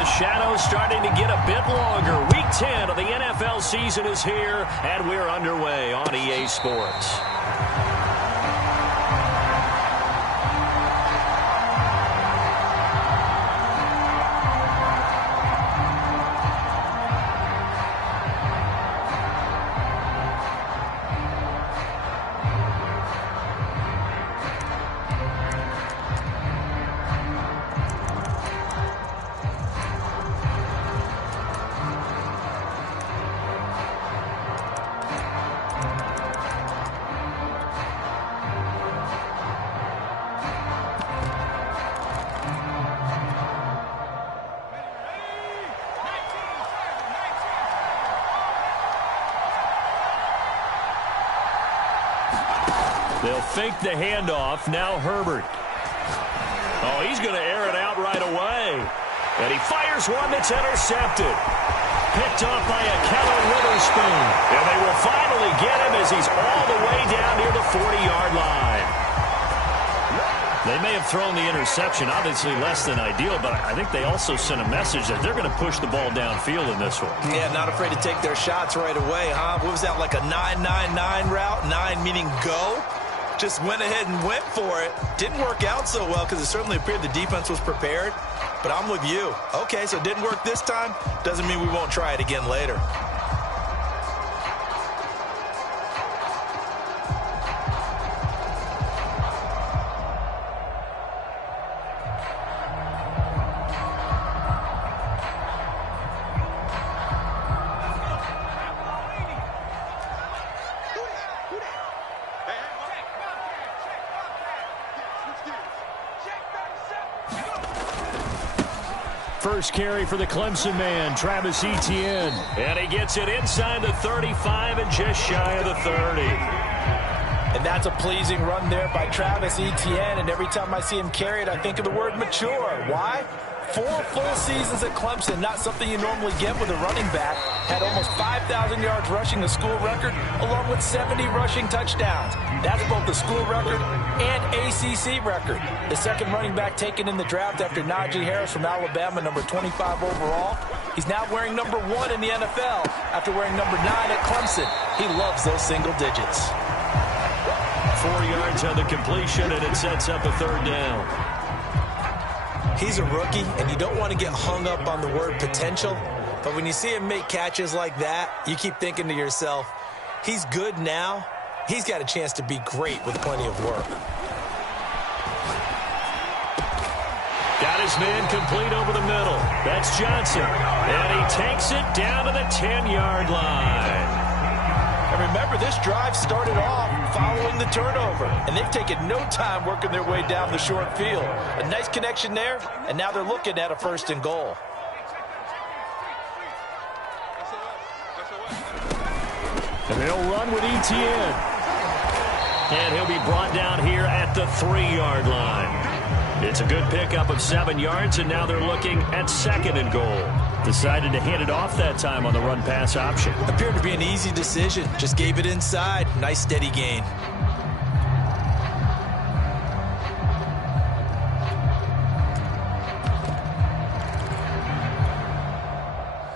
The shadow's starting to get a bit longer. Week 10 of the NFL season is here, and we're underway on EA Sports. They'll fake the handoff. Now Herbert. Oh, he's going to air it out right away. And he fires one that's intercepted. Picked off by a Keller Witherspoon. And they will finally get him as he's all the way down near the 40-yard line. They may have thrown the interception, obviously less than ideal, but I think they also sent a message that they're going to push the ball downfield in this one. Yeah, not afraid to take their shots right away, huh? What was that, like a 9-9-9 route? 9 meaning go? Just went ahead and went for it. Didn't work out so well because it certainly appeared the defense was prepared. But I'm with you. Okay, so it didn't work this time. Doesn't mean we won't try it again later. First carry for the Clemson man, Travis Etienne. And he gets it inside the 35 and just shy of the 30. And that's a pleasing run there by Travis Etienne. And every time I see him carry it, I think of the word mature. Why? 4 full seasons at Clemson, not something you normally get with a running back. Had almost 5,000 yards rushing, the school record, along with 70 rushing touchdowns. That's both the school record and ACC record. The second running back taken in the draft after Najee Harris from Alabama, number 25 overall. He's now wearing number 1 in the NFL after wearing number 9 at Clemson. He loves those single digits. 4 yards on the completion, and it sets up a third down. He's a rookie, and you don't want to get hung up on the word potential. But when you see him make catches like that, you keep thinking to yourself, he's good now. He's got a chance to be great with plenty of work. Got his man complete over the middle. That's Johnson. And he takes it down to the 10-yard line. And remember, this drive started off following the turnover, and they've taken no time working their way down the short field. A nice connection there, and now they're looking at a 1st and goal. And they'll run with Etienne. And he'll be brought down here at the 3-yard line. It's a good pickup of 7 yards, and now they're looking at 2nd and goal. Decided to hand it off that time on the run-pass option. Appeared to be an easy decision. Just gave it inside. Nice steady gain.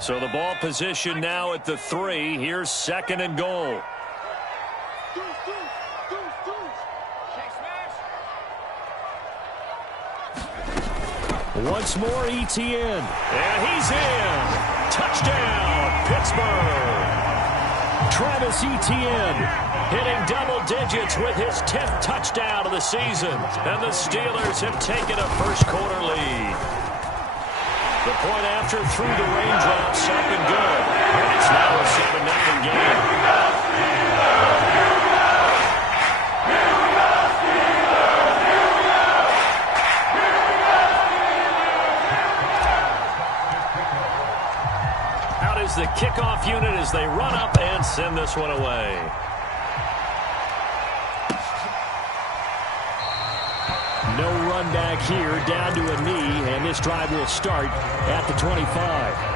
So the ball position now at the 3. Here's 2nd and goal. Once more, Etienne. And he's in. Touchdown, Pittsburgh. Travis Etienne hitting double digits with his 10th touchdown of the season. And the Steelers have taken a first-quarter lead. The point after through the raindrops up and good. And it's now a 7-0 game. Out is the kickoff unit as they run up and send this one away. No run back here, down to a knee, and this drive will start at the 25.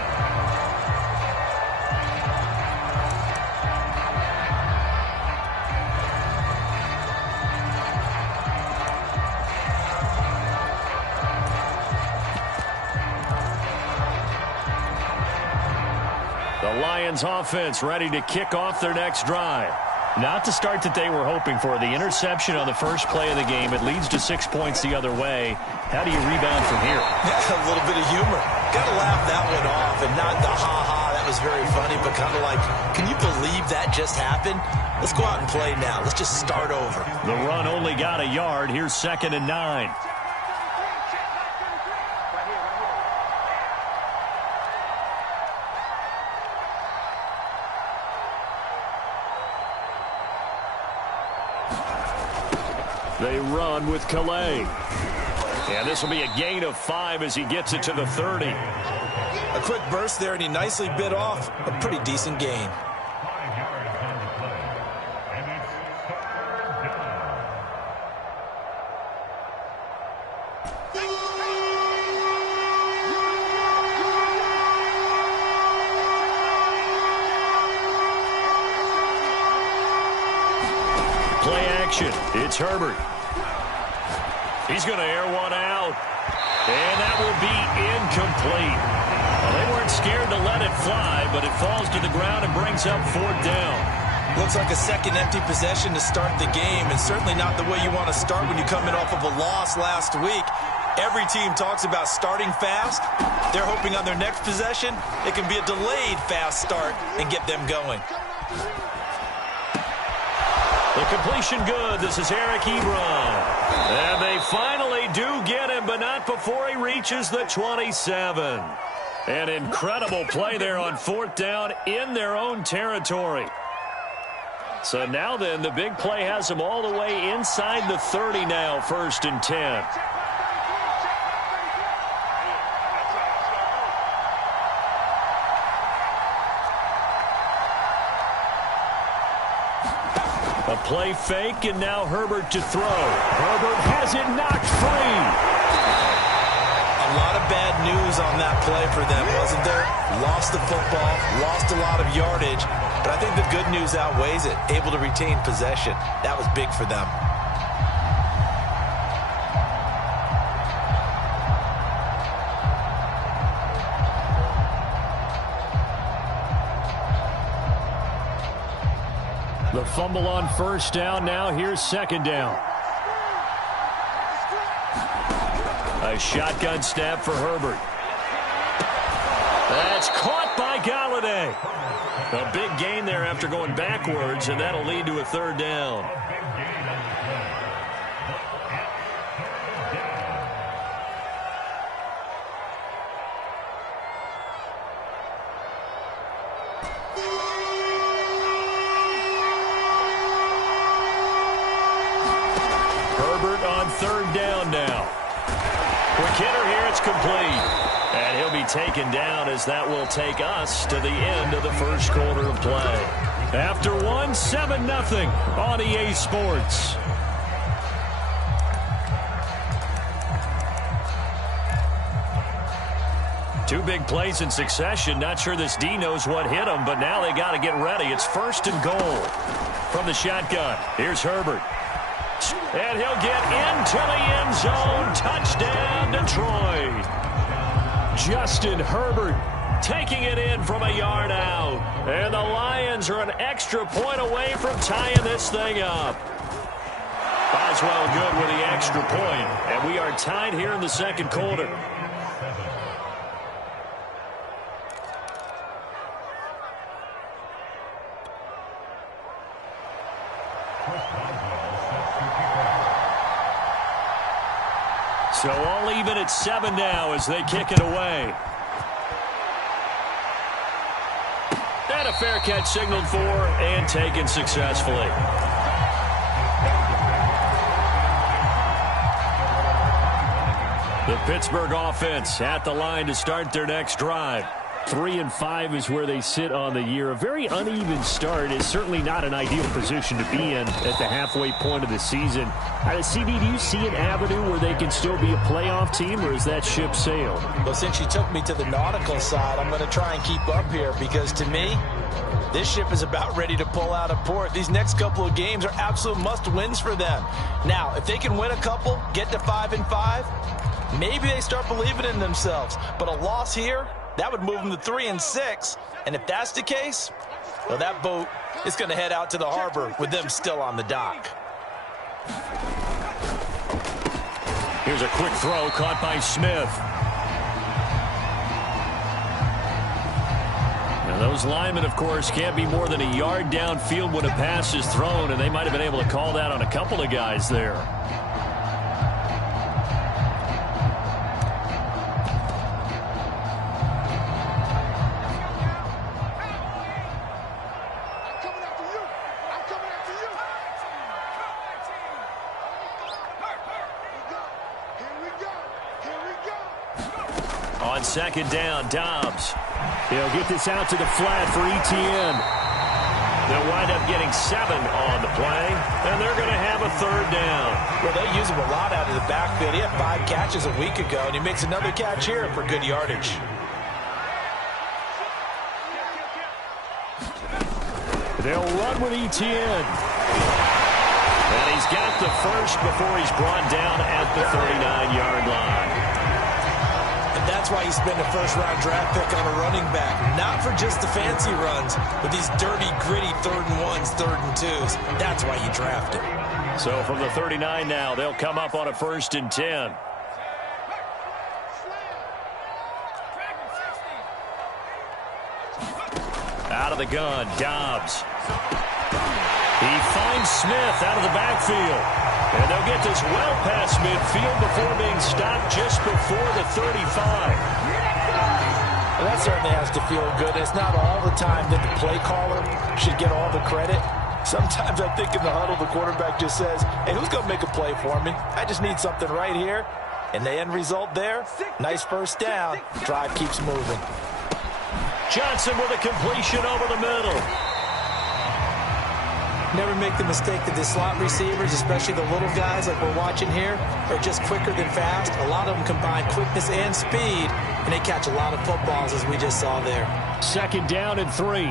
The Lions offense ready to kick off their next drive. Not the start that they were hoping for. The interception on the first play of the game. It leads to 6 points the other way. How do you rebound from here? Yeah, a little bit of humor. Got to laugh that one off and not the ha-ha. That was very funny, but kind of like, can you believe that just happened? Let's go out and play now. Let's just start over. The run only got a yard. Here's 2nd and 9. They run with Calais. And this will be a gain of 5 as he gets it to the 30. A quick burst there, and he nicely bit off a pretty decent gain. Play action. It's Herbert. He's going to air one out. And that will be incomplete. Well, they weren't scared to let it fly, but it falls to the ground and brings up 4th down. Looks like a second empty possession to start the game, and certainly not the way you want to start when you come in off of a loss last week. Every team talks about starting fast. They're hoping on their next possession, it can be a delayed fast start and get them going. The completion good. This is Eric Ebron. And they finally do get him, but not before he reaches the 27. An incredible play there on 4th down in their own territory. So now then, the big play has them all the way inside the 30 now, 1st and 10. A play fake, and now Herbert to throw. Herbert has it knocked free. A lot of bad news on that play for them, wasn't there? Lost the football, lost a lot of yardage, but I think the good news outweighs it. Able to retain possession. That was big for them. The fumble on 1st down. Now here's 2nd down. A shotgun snap for Herbert. That's caught by Galladay. A big gain there after going backwards, and that'll lead to a 3rd down. Herbert on 3rd down now. Quick hitter here, it's complete. And he'll be taken down as that will take us to the end of the first quarter of play. After one, 7-0 on EA Sports. Two big plays in succession. Not sure this D knows what hit him, but now they got to get ready. It's 1st and goal from the shotgun. Here's Herbert. And he'll get into the end zone. Touchdown, Detroit. Justin Herbert taking it in from a yard out. And the Lions are an extra point away from tying this thing up. Boswell good with the extra point. And we are tied here in the 2nd quarter. So all even at 7 now as they kick it away. And a fair catch signaled for and taken successfully. The Pittsburgh offense at the line to start their next drive. 3-5 is where they sit on the year. A very uneven start is certainly not an ideal position to be in at the halfway point of the season. CD, do you see an avenue where they can still be a playoff team, or is that ship sailed? Well, since you took me to the nautical side, I'm going to try and keep up here because, to me, this ship is about ready to pull out of port. These next couple of games are absolute must-wins for them. Now, if they can win a couple, get to 5-5, maybe they start believing in themselves. But a loss here That would move them to 3-6. And if that's the case, well, that boat is going to head out to the harbor with them still on the dock. Here's a quick throw caught by Smith. Now those linemen, of course, can't be more than a yard downfield when a pass is thrown, and they might have been able to call that on a couple of guys there. On second down, Dobbs. He'll get this out to the flat for Etienne. They'll wind up getting 7 on the play, and they're going to have a third down. Well, they use him a lot out of the backfield. He had 5 catches a week ago, and he makes another catch here for good yardage. They'll run with Etienne. And he's got the first before he's brought down at the 39-yard line. That's why you spend a first-round draft pick on a running back. Not for just the fancy runs, but these dirty, gritty 3rd and 1s, 3rd and 2s. That's why you draft him. So from the 39 now, they'll come up on a 1st and 10. Out of the gun, Dobbs. He finds Smith out of the backfield. And they'll get this well past midfield before being stopped just before the 35. Well, that certainly has to feel good. It's not all the time that the play caller should get all the credit. Sometimes I think in the huddle, the quarterback just says, hey, who's going to make a play for me? I just need something right here. And the end result there, nice first down. Drive keeps moving. Johnson with a completion over the middle. Never make the mistake that the slot receivers, especially the little guys like we're watching here, are just quicker than fast. A lot of them combine quickness and speed, and they catch a lot of footballs, as we just saw there. 2nd down and 3.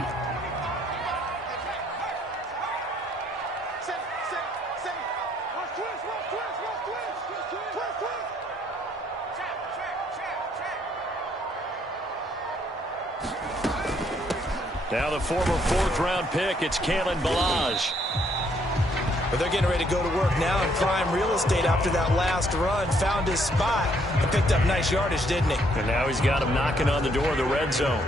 Now the former 4th-round pick, it's Kalen Ballage. But they're getting ready to go to work now in prime real estate after that last run. Found his spot and picked up nice yardage, didn't he? And now he's got him knocking on the door of the red zone.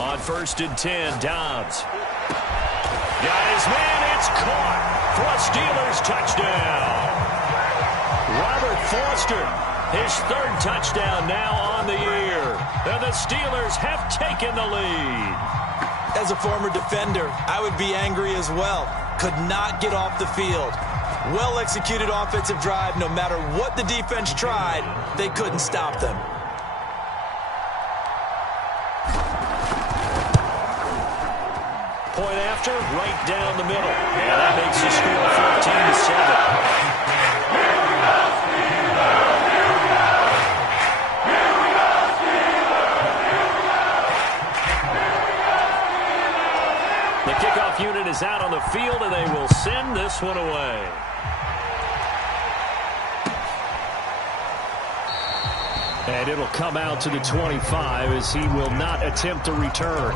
On 1st and 10, Dobbs. Got his man, it's caught for a Steelers touchdown. Robert Foster, his 3rd touchdown now on the year. And the Steelers have taken the lead. As a former defender, I would be angry as well. Could not get off the field. Well-executed offensive drive. No matter what the defense tried, they couldn't stop them. Point after, right down the middle. And that makes the score 14-7. The kickoff unit is out on the field, and they will send this one away. And it'll come out to the 25 as he will not attempt to return.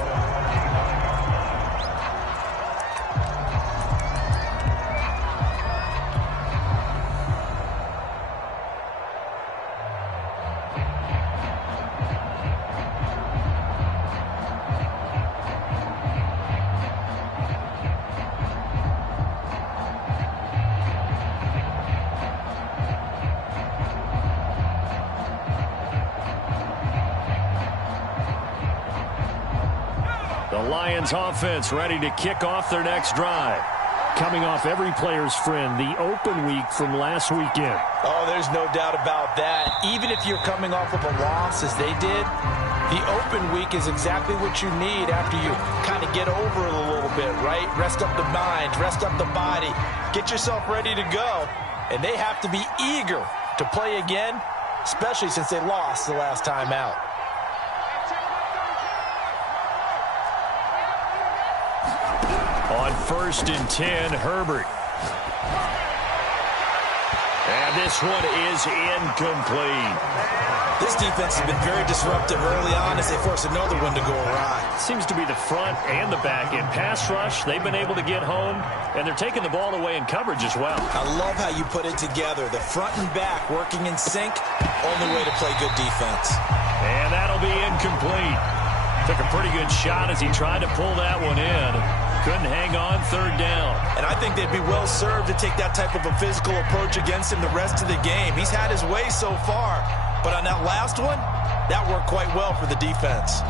Lions offense ready to kick off their next drive. Coming off every player's friend, the open week from last weekend. Oh, there's no doubt about that. Even if you're coming off of a loss as they did, the open week is exactly what you need after you kind of get over it a little bit, right? Rest up the mind, rest up the body, get yourself ready to go. And they have to be eager to play again, especially since they lost the last time out. On 1st and 10, Herbert. And this one is incomplete. This defense has been very disruptive early on as they force another one to go awry. Seems to be the front and the back end. Pass rush, they've been able to get home, and they're taking the ball away in coverage as well. I love how you put it together. The front and back working in sync, only way to play good defense. And that'll be incomplete. Took a pretty good shot as he tried to pull that one in. Couldn't hang on 3rd down. And I think they'd be well served to take that type of a physical approach against him the rest of the game. He's had his way so far, but on that last one, that worked quite well for the defense.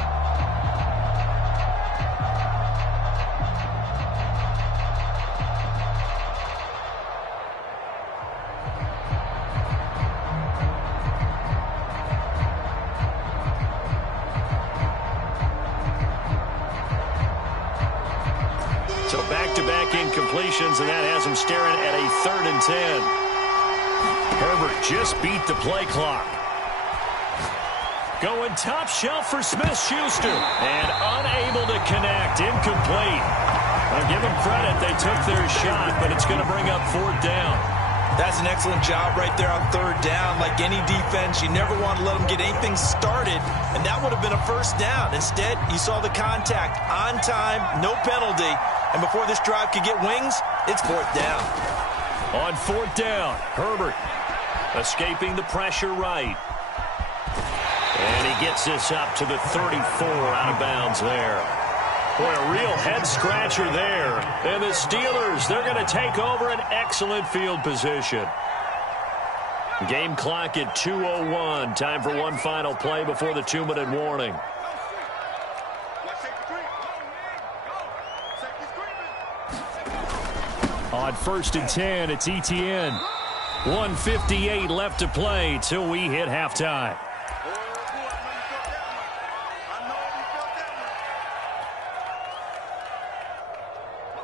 So back-to-back incompletions, and that has him staring at a 3rd and 10. Herbert just beat the play clock. Going top shelf for Smith-Schuster, and unable to connect, incomplete. I'll give them credit, they took their shot, but it's going to bring up 4th down. That's an excellent job right there on 3rd down. Like any defense, you never want to let them get anything started, and that would have been a 1st down. Instead, you saw the contact on time, no penalty, and before this drive could get wings, it's 4th down. On 4th down, Herbert escaping the pressure right. And he gets this up to the 34, out of bounds there. Boy, a real head-scratcher there. And the Steelers, they're going to take over an excellent field position. Game clock at 2:01. Time for one final play before the 2-minute warning. On 1st and 10, it's ETN. 1:58 left to play till we hit halftime.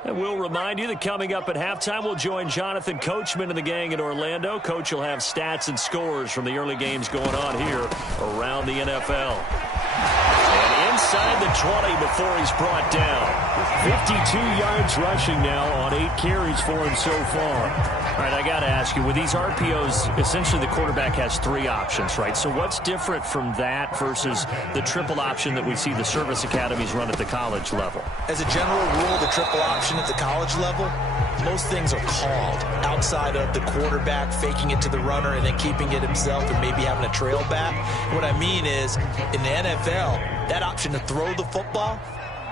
And we'll remind you that coming up at halftime, we'll join Jonathan Coachman and the gang in Orlando. Coach will have stats and scores from the early games going on here around the NFL. And inside the 20 before he's brought down. 52 yards rushing now on 8 carries for him so far. All right, I got to ask you, with these RPOs, essentially the quarterback has 3 options, right? So what's different from that versus the triple option that we see the service academies run at the college level? As a general rule, the triple option at the college level, most things are called outside of the quarterback faking it to the runner and then keeping it himself and maybe having a trail back. What I mean is, in the NFL, that option to throw the football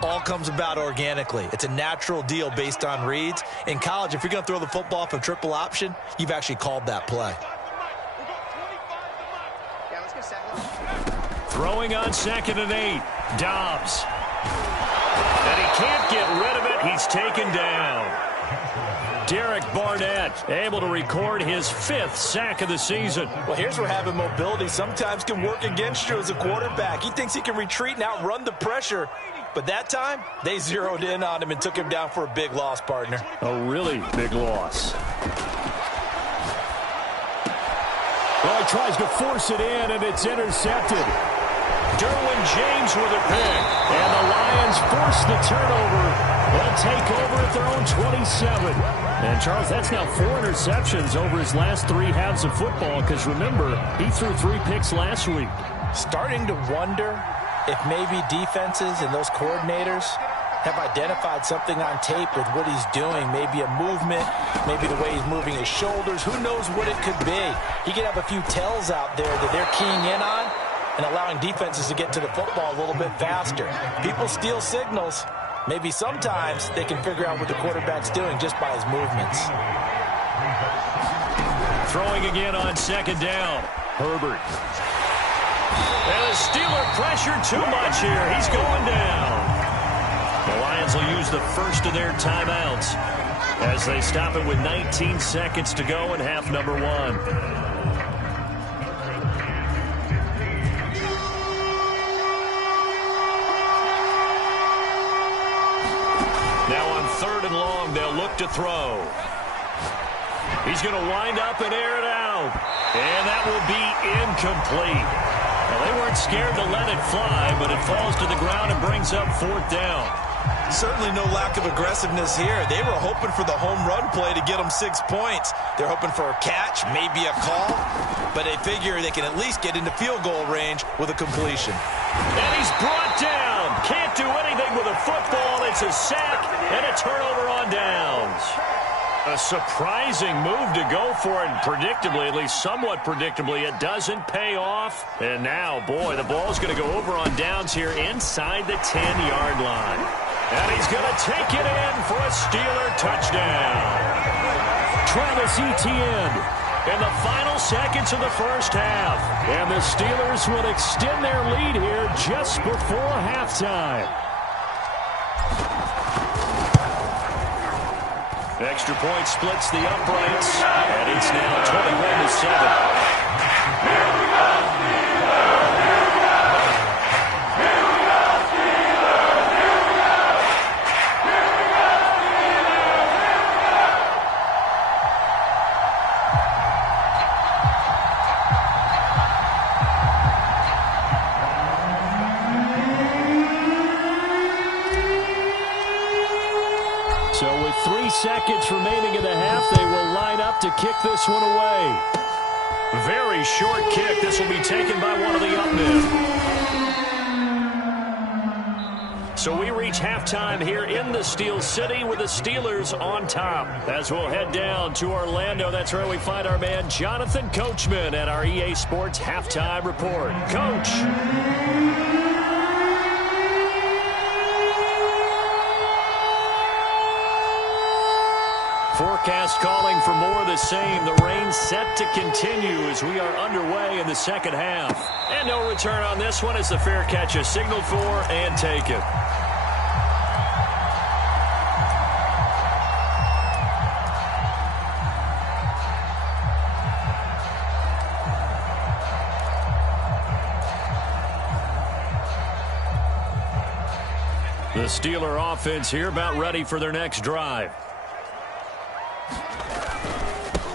all comes about organically. It's a natural deal based on reads. In college, if you're going to throw the football for triple option, you've actually called that play. Throwing on 2nd and 8. Dobbs. And he can't get rid of it. He's taken down. Derek Barnett able to record his 5th sack of the season. Well, here's where having mobility sometimes can work against you as a quarterback. He thinks he can retreat and outrun the pressure. But that time, they zeroed in on him and took him down for a big loss, partner. A really big loss. Well, he tries to force it in, and it's intercepted. Derwin James with a pick. And the Lions force the turnover. They'll take over at their own 27. And, Charles, that's now 4 interceptions over his last 3 halves of football, because, remember, he threw 3 picks last week. Starting to wonder if maybe defenses and those coordinators have identified something on tape with what he's doing. Maybe a movement, maybe the way he's moving his shoulders. Who knows what it could be? He could have a few tells out there that they're keying in on and allowing defenses to get to the football a little bit faster. People steal signals. Maybe sometimes they can figure out what the quarterback's doing just by his movements. Throwing again on 2nd down. Herbert. And the Steeler pressure too much here. He's going down. The Lions will use the first of their timeouts as they stop it with 19 seconds to go in half number 1. Now on 3rd and long, they'll look to throw. He's going to wind up and air it out. And that will be incomplete. Well, they weren't scared to let it fly, but it falls to the ground and brings up 4th down. Certainly no lack of aggressiveness here. They were hoping for the home run play to get them 6 points. They're hoping for a catch, maybe a call, but they figure they can at least get into field goal range with a completion. And he's brought down. Can't do anything with a football. It's a sack and a turnover on downs. A surprising move to go for it, and predictably, at least somewhat predictably, it doesn't pay off. And now, boy, the ball's going to go over on downs here inside the 10-yard line. And he's going to take it in for a Steeler touchdown. Travis Etienne in the final seconds of the first half. And the Steelers will extend their lead here just before halftime. Extra point splits the uprights, and it's now 21-7. So with 3 seconds remaining in the half, they will line up to kick this one away. Very short kick. This will be taken by one of the up men. So we reach halftime here in the Steel City with the Steelers on top. As we'll head down to Orlando, that's where we find our man Jonathan Coachman at our EA Sports Halftime Report. Coach. Forecast calling for more of the same. The rain set to continue as we are underway in the second half. And no return on this one as the fair catch is signaled for and taken. The Steeler offense here about ready for their next drive.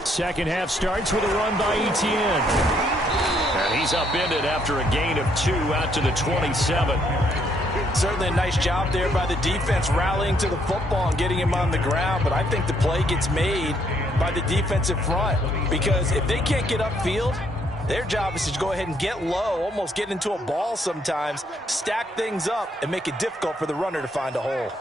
Second half starts with a run by Etienne. And he's upended after a gain of 2 out to the 27. Certainly a nice job there by the defense rallying to the football and getting him on the ground, but I think the play gets made by the defensive front because if they can't get upfield, their job is to go ahead and get low, almost get into a ball sometimes, stack things up, and make it difficult for the runner to find a hole.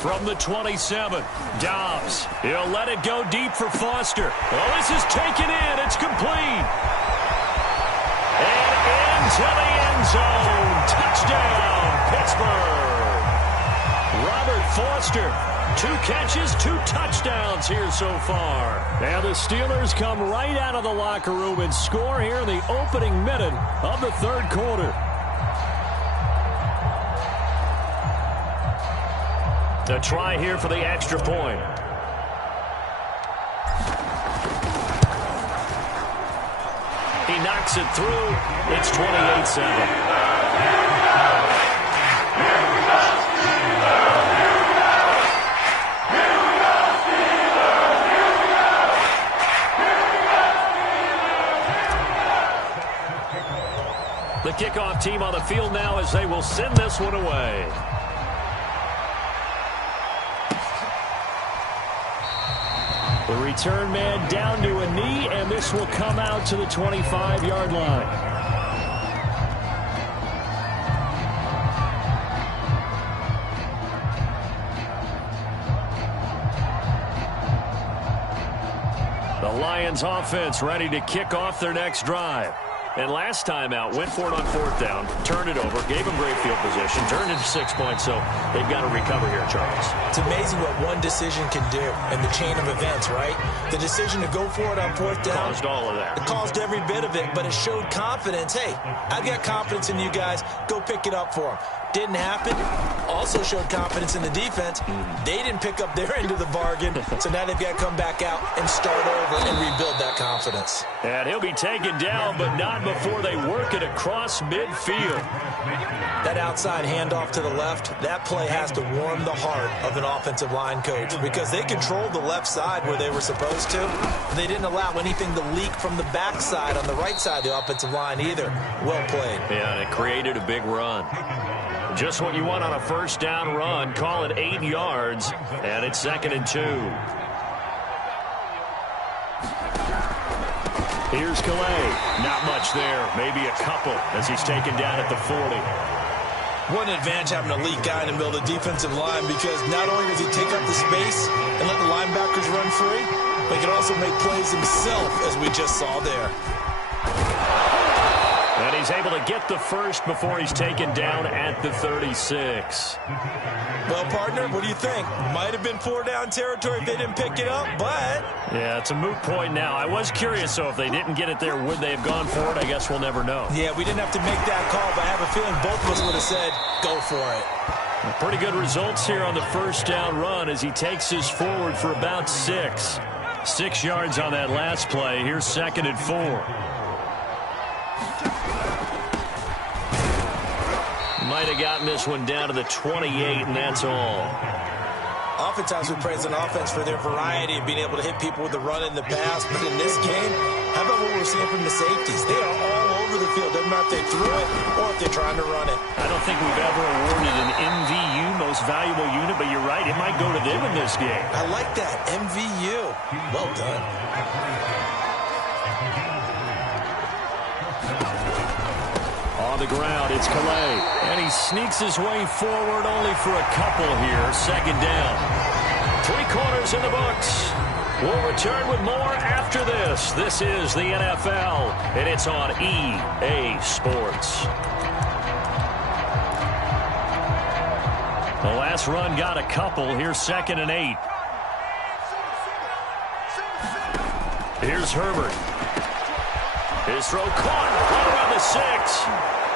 From the 27, Dobbs. He'll let it go deep for Foster. Oh, this is taken in. It's complete. And into the end zone. Touchdown, Pittsburgh. Robert Foster. 2 catches, 2 touchdowns here so far. And the Steelers come right out of the locker room and score here in the opening minute of the third quarter. A try here for the extra point. He knocks it through. It's 28-7. The kickoff team on the field now as they will send this one away. The return man down to a knee, and this will come out to the 25-yard line. The Lions offense ready to kick off their next drive. And last time out, went for it on 4th down, turned it over, gave them great field position, turned into 6 points, so they've got to recover here, Charles. It's amazing what one decision can do in the chain of events, right? The decision to go for it on 4th down. Caused all of that. It caused every bit of it, but it showed confidence. Hey, I've got confidence in you guys. Go pick it up for them. Didn't happen. Also showed confidence in the defense. They didn't pick up their end of the bargain, so now they've got to come back out and start over and rebuild that confidence. And he'll be taken down, but not before they work it across midfield. That outside handoff to the left, that play has to warm the heart of an offensive line coach because they controlled the left side where they were supposed to. They didn't allow anything to leak from the backside on the right side of the offensive line either. Well played. Yeah, and it created a big run. Just what you want on a first down run. Call it 8 yards, and it's 2nd and 2. Here's Calais. Not much there. Maybe a couple as he's taken down at the 40. What an advantage having an elite guy in the middle of the defensive line because not only does he take up the space and let the linebackers run free, but he can also make plays himself, as we just saw there. And he's able to get the first before he's taken down at the 36. Well, partner, what do you think? Might have been 4-down territory if they didn't pick it up, but... Yeah, it's a moot point now. I was curious, so if they didn't get it there, would they have gone for it? I guess we'll never know. Yeah, we didn't have to make that call, but I have a feeling both of us would have said, go for it. Pretty good results here on the first down run as he takes us forward for about 6. 6 yards on that last play. Here's 2nd and 4. Might have gotten this one down to the 28, and that's all. Oftentimes we praise an offense for their variety of being able to hit people with the run and the pass, but in this game, how about what we're seeing from the safeties? They are all over the field. Doesn't matter if they threw it or if they're trying to run it. I don't think we've ever awarded an MVU, most valuable unit, but you're right, it might go to them in this game. I like that, MVU. Well done. On the ground, it's Calais. And he sneaks his way forward only for a couple here. 2nd down. 3 quarters in the books. We'll return with more after this. This is the NFL, and it's on EA Sports. The last run got a couple. Here's 2nd and 8. Here's Herbert. His throw caught right around the 6.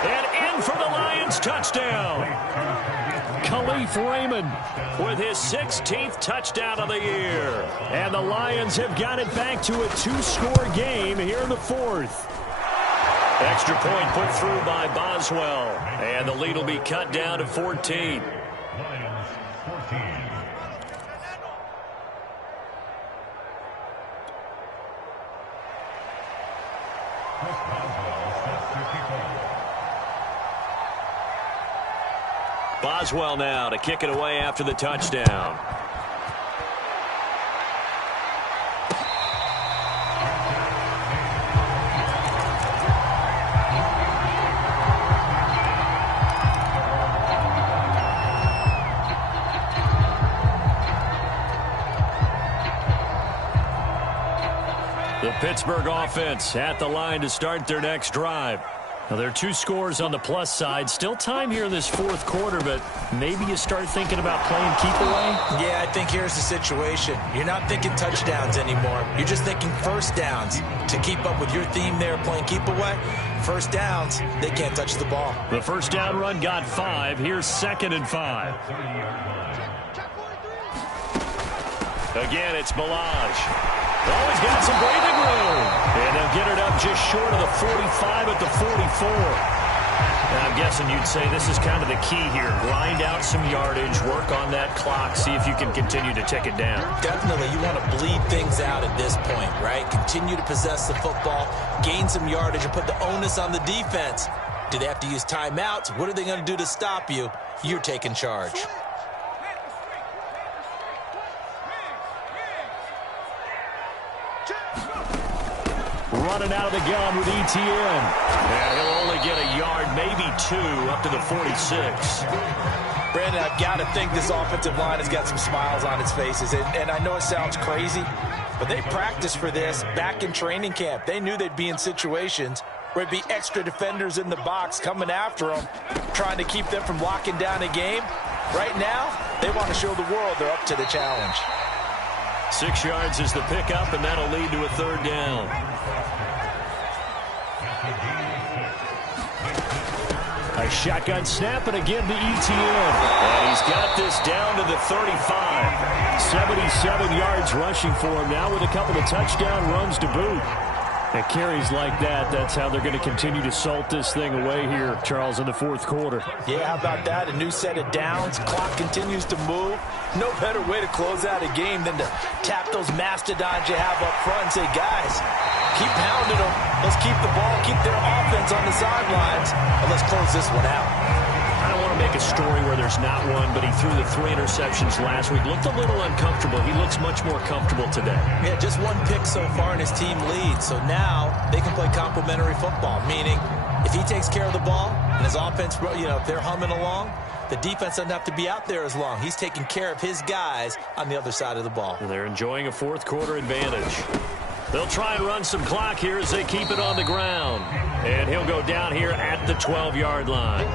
And in for the Lions touchdown. Khalif Raymond with his 16th touchdown of the year. And the Lions have got it back to a 2-score game here in the 4th. Extra point put through by Boswell. And the lead will be cut down to 14. Boswell now to kick it away after the touchdown. The Pittsburgh offense at the line to start their next drive. Now, there are 2 scores on the plus side. Still time here in this 4th quarter, but maybe you start thinking about playing keep away? Yeah, I think here's the situation. You're not thinking touchdowns anymore. You're just thinking first downs. To keep up with your theme there, playing keep away, first downs, they can't touch the ball. The first down run got 5. Here's 2nd and 5. Again, it's Balaj. Always got some breathing room. And they'll get it up just short of the 45 at the 44. And I'm guessing you'd say this is kind of the key here. Grind out some yardage, work on that clock, see if you can continue to tick it down. Definitely. You want to bleed things out at this point, right? Continue to possess the football, gain some yardage, and put the onus on the defense. Do they have to use timeouts? What are they going to do to stop you? You're taking charge. Running out of the gun with ETN. And he'll only get a yard, maybe 2, up to the 46. Brandon, I've got to think this offensive line has got some smiles on its faces. And I know it sounds crazy, but they practiced for this back in training camp. They knew they'd be in situations where it'd be extra defenders in the box coming after them, trying to keep them from locking down a game. Right now, they want to show the world they're up to the challenge. 6 yards is the pickup, and that'll lead to a 3rd down. A shotgun snap, and again to ETN. And he's got this down to the 35. 77 yards rushing for him now with a couple of touchdown runs to boot. And carries like that, that's how they're going to continue to salt this thing away here, Charles, in the fourth quarter. Yeah, how about that? A new set of downs. Clock continues to move. No better way to close out a game than to tap those mastodons you have up front and say, guys, keep pounding them. Let's keep the ball, keep their offense on the sidelines, and let's close this one out. I don't want to make a story where there's not one, but he threw the 3 interceptions last week. Looked a little uncomfortable. He looks much more comfortable today. Yeah, just 1 pick so far and his team leads. So now they can play complementary football, meaning if he takes care of the ball and his offense, if they're humming along, the defense doesn't have to be out there as long. He's taking care of his guys on the other side of the ball. And they're enjoying a fourth quarter advantage. They'll try and run some clock here as they keep it on the ground. And he'll go down here at the 12-yard line.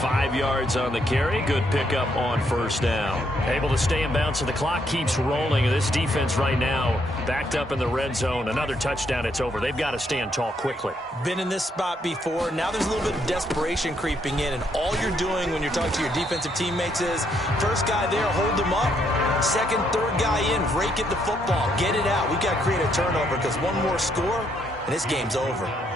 5 yards on the carry. Good pickup on first down. Able to stay in bounds, so the clock keeps rolling. And this defense right now backed up in the red zone. Another touchdown, it's over. They've got to stand tall quickly. Been in this spot before. Now there's a little bit of desperation creeping in. And all you're doing when you're talking to your defensive teammates is first guy there, hold them up. Second, third guy in, rake at the football. Get it out. We've got to create a turnover because one more score and this game's over.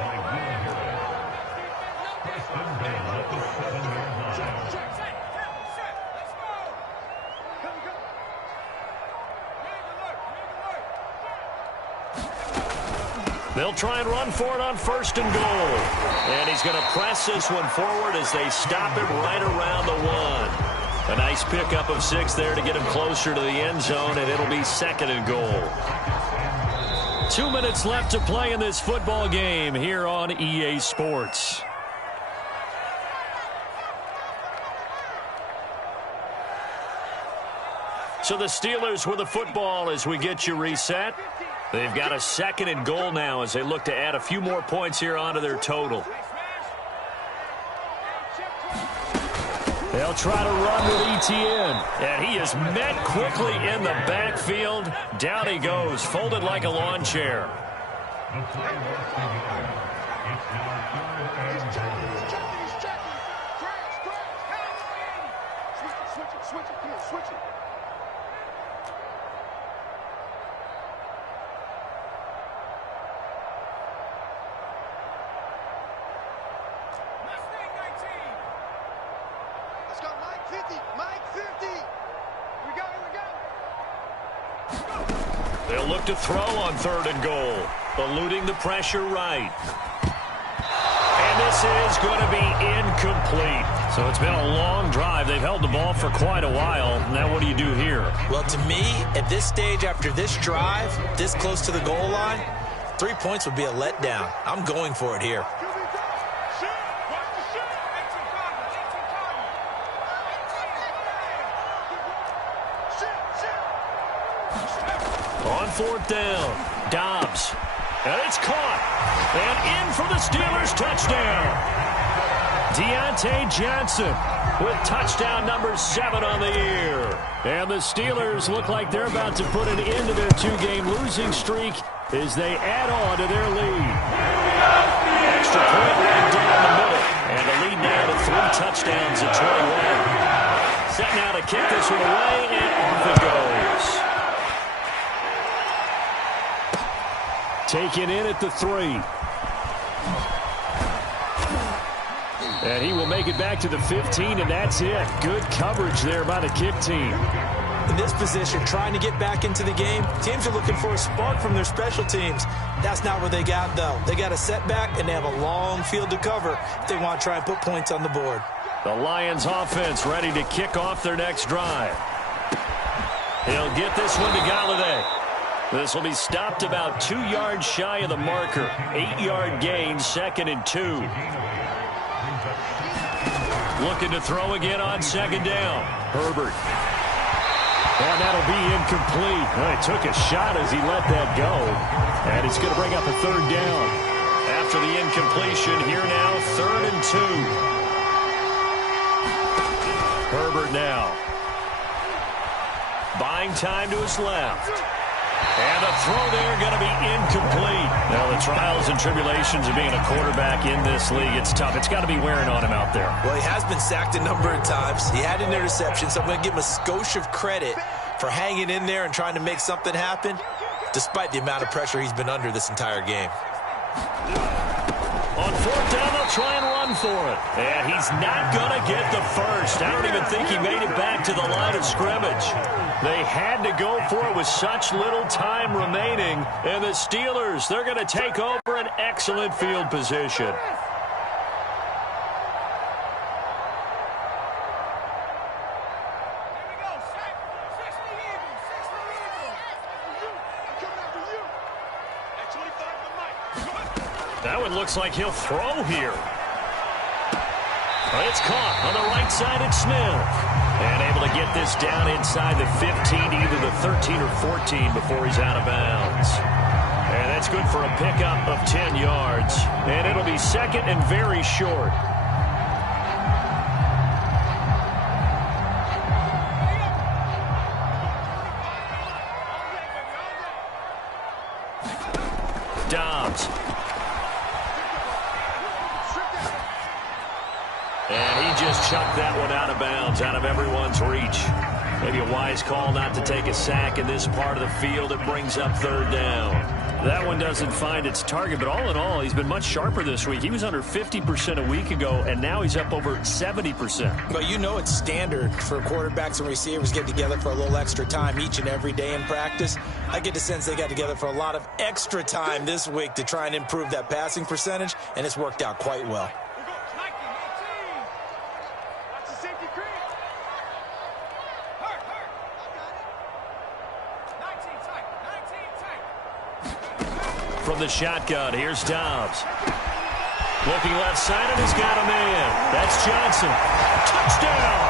They'll try and run for it on first and goal. And he's going to press this one forward as they stop him right around the 1. A nice pickup of 6 there to get him closer to the end zone, and it'll be second and goal. 2 minutes left to play in this football game here on EA Sports. So the Steelers with the football as we get you reset. They've got a second and goal now as they look to add a few more points here onto their total. They'll try to run with ETN. And he is met quickly in the backfield. Down he goes, folded like a lawn chair. Switch it. They'll look to throw on third and goal. Eluding the pressure right. And this is going to be incomplete. So it's been a long drive. They've held the ball for quite a while. Now what do you do here? Well, to me, at this stage, after this drive, this close to the goal line, 3 points would be a letdown. I'm going for it here. On fourth down, Dobbs. And it's caught. And in for the Steelers touchdown. Deontay Johnson with touchdown number 7 on the year. And the Steelers look like they're about to put an end to their 2-game losing streak as they add on to their lead. Extra point right down the middle. And the lead now to 3 touchdowns at 21. Set now to kick this one away, and off it goes. Taken in at the 3. And he will make it back to the 15, and that's it. Good coverage there by the kick team. In this position, trying to get back into the game, teams are looking for a spark from their special teams. That's not what they got, though. They got a setback, and they have a long field to cover if they want to try and put points on the board. The Lions offense ready to kick off their next drive. He'll get this one to Galladay. This will be stopped about 2 yards shy of the marker. 8-yard gain, 2nd and 2. Looking to throw again on 2nd down. Herbert. And that'll be incomplete. Well, he took a shot as he let that go. And it's going to bring up a 3rd down. After the incompletion, here now, 3rd and 2. Herbert now. Buying time to his left. And the throw there going to be incomplete. Now, the trials and tribulations of being a quarterback in this league, it's tough. It's got to be wearing on him out there. Well, he has been sacked a number of times. He had an interception, so I'm going to give him a skosh of credit for hanging in there and trying to make something happen, despite the amount of pressure he's been under this entire game. On fourth down, they'll try and run for it. And he's not going to get the first. I don't even think he made it back to the line of scrimmage. They had to go for it with such little time remaining. And the Steelers, they're going to take over an excellent field position. That one looks like he'll throw here. It's caught on the right side at Smith. And able to get this down inside the 15, either the 13 or 14 before he's out of bounds. And that's good for a pickup of 10 yards. And it'll be second and very short. Dobbs. And he just chucked that one out of bounds, out of everyone's reach. Maybe a wise call not to take a sack in this part of the field. It brings up third down. That one doesn't find its target, but all in all, he's been much sharper this week. He was under 50% a week ago, and now he's up over 70%. But you know it's standard for quarterbacks and receivers get together for a little extra time each and every day in practice. I get the sense they got together for a lot of extra time this week to try and improve that passing percentage, and it's worked out quite well. From the shotgun, here's Dobbs. Looking left side, and he's got a man. That's Johnson. Touchdown!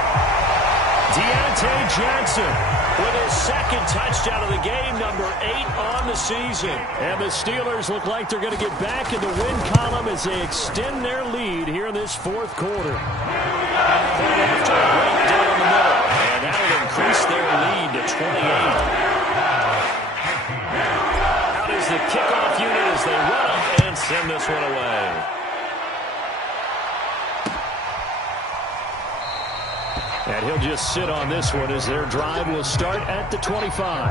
Deontay Johnson with his second touchdown of the game, number 8 on the season. And the Steelers look like they're going to get back in the win column as they extend their lead here in this fourth quarter. After a break down the middle, and that'll increase their lead to 28. The kickoff unit as they run up and send this one away. And he'll just sit on this one as their drive will start at the 25.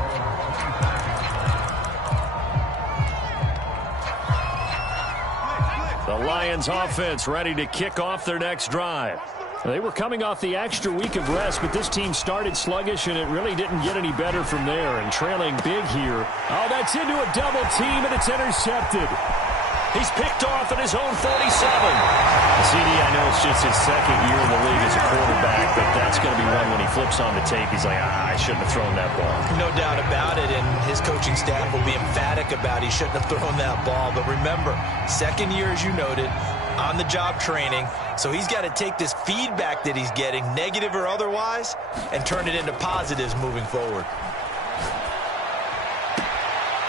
The Lions offense ready to kick off their next drive. They were coming off the extra week of rest, but this team started sluggish, and it really didn't get any better from there. And trailing big here. Oh, that's into a double team, and it's intercepted. He's picked off at his own 47. CD, I know it's just his second year in the league as a quarterback, but that's going to be one when he flips on the tape. He's like, I shouldn't have thrown that ball. No doubt about it, and his coaching staff will be emphatic about he shouldn't have thrown that ball. But remember, second year, as you noted, on-the-job training. So he's got to take this feedback that he's getting, negative or otherwise, and turn it into positives moving forward.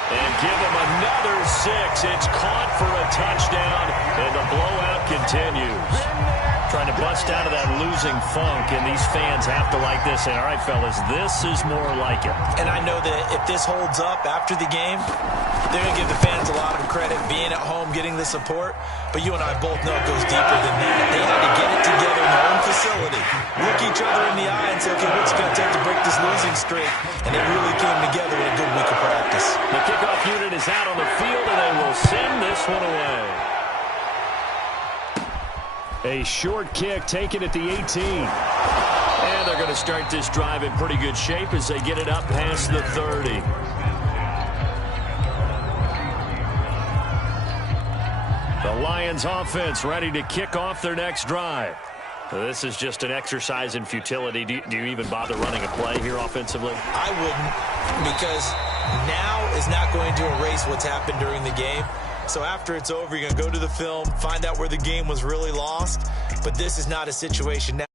And give him another 6. It's caught for a touchdown, and the blowout continues. Trying to bust out of that losing funk, and these fans have to like this. And, all right, fellas, this is more like it. And I know that if this holds up after the game, they're going to give the fans a lot of credit, being at home, getting the support. But you and I both know it goes deeper than that. They had to get it together in their own facility, look each other in the eye and say, okay, what's it going to take to break this losing streak? And it really came together in a good week of practice. The kickoff unit is out on the field, and they will send this one away. A short kick taken at the 18. And they're going to start this drive in pretty good shape as they get it up past the 30. The Lions offense ready to kick off their next drive. This is just an exercise in futility. Do you even bother running a play here offensively? I wouldn't, because now is not going to erase what's happened during the game. So after it's over, you're going to go to the film, find out where the game was really lost. But this is not a situation now